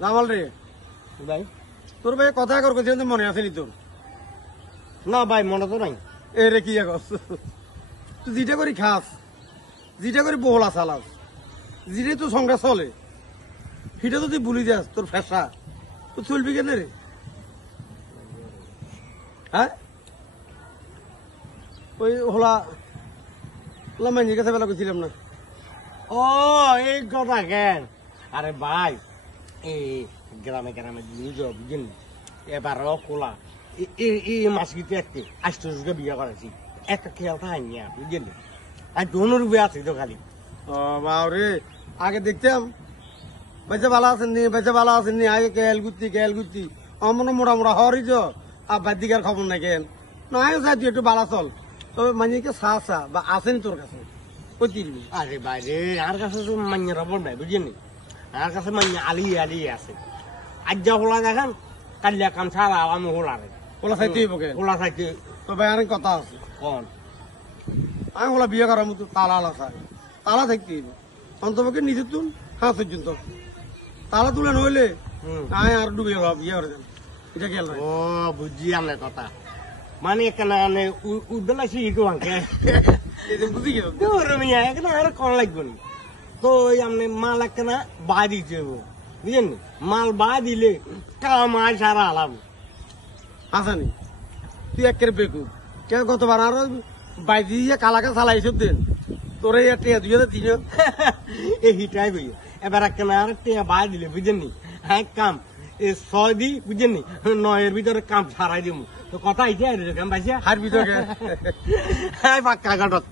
জামাল রে ভাই তোর ভাই কথা কর কইছিলাম যে মনে আসেনি তোর না ভাই মনে তো নাই এ রে কি আগস তুই যেটা করি খাস যেটা করি বহলা চালাস যেটা তোর সংসার চলে সেটা তো তুই ভুলি যাস তোর ফেসা তো চলবি কেন রে হ্যাঁ ওই হোলা হোলা মাইনের কাছে বেলা কইছিলাম না ও এই কথা কেন আরে ভাই এই গ্রামে গ্রামে নিউজ বুঝেন এবারও খোলা এই মাছ কিতে একটা আষ্টকে বিয়ে করেছি একটা খেয়াল খাই নি বুঝলেন আর দোনো রুপে আছে তো খালি ও বাবরে আগে দেখতাম বেঁচে ভালো আছেননি বেঁচে ভালো আছেননি আগে কেল গুত্তি অমন মোড়া মোড়া হরি যো আর বাদ দিকার খবর নাই কেন নাই চাই তুই একটু বালা চল তবে মানিকে চা বা আসেনি তোর কাছে ওই তিরবি আরে ভাই রে আর কাছে তো মান্য রবর নাই বুঝলেন আর কাছে মান্য আলি আছে আজ যা হোলা দেখান কালিয়া কাম ছাড়া আমি হোলা রে ওলা চাইতে হইব কেন হোলা থাকতে তবে আর কথা আছে কন আমি ওলা বিয়ে করার মতো তালা আলা চাই তালা থাকতে হইব অন্তপক্ষে নিজে তুল হ্যাঁ পর্যন্ত তালা তুলে নইলে আমি আর ডুবে যাবো বিয়ে করে দেন এটা খেয়াল নাই ও বুঝছি আমার কথা মানে এখানে উদ্বেলাসী ইকো আনকে এই যে বুঝি গেল মিয়া এখানে আর কম লাগবে না তো ওই আপনি মাল একখানা বা দিতে বুঝলেন মাল বা দিলে কামাই সারা আলাম আসানি তুই একের বেকু কে গতবার আরো বাইদি দিয়ে কালাকে চালাইছ দিন তোরে টিয়া 2003 এই হিটাই বই এবার একখানা আর টিয়া বা দিলে বুঝলেন হ্যাঁ কাম এই 6 দি বুঝলেন 9 এর ভিতরে কাম সারাই দিব তো কথা ইতে কাম পাইছে হার ভিতরে হ্যাঁ পাক্কা কাটত